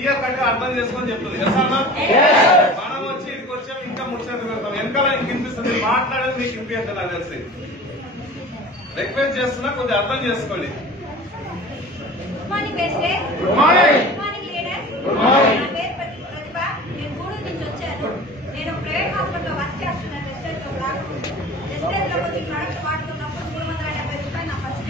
Clear cut గా అర్థం చేసుకొని చెప్తుంది. మనం వచ్చి ఇక్కడికి వచ్చాం, ఇంకా ముచ్చట పెడతాం, వెనకాల ఇంక వినిపిస్తుంది, మాట్లాడేది మీకు వినిపించదు. నాకు తెలిసి రిక్వెస్ట్ చేస్తున్నా, కొద్దిగా అర్థం చేసుకోండి. నేను ప్రైవేట్ హాస్పిటల్లో వర్క్ చేస్తున్నాను. రెసిడెంట్ లో కొంచెం ప్రొడక్ట్ వాడుతున్నప్పుడు 370 రూపాయలు నా ఫస్ట్